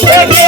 Yeah.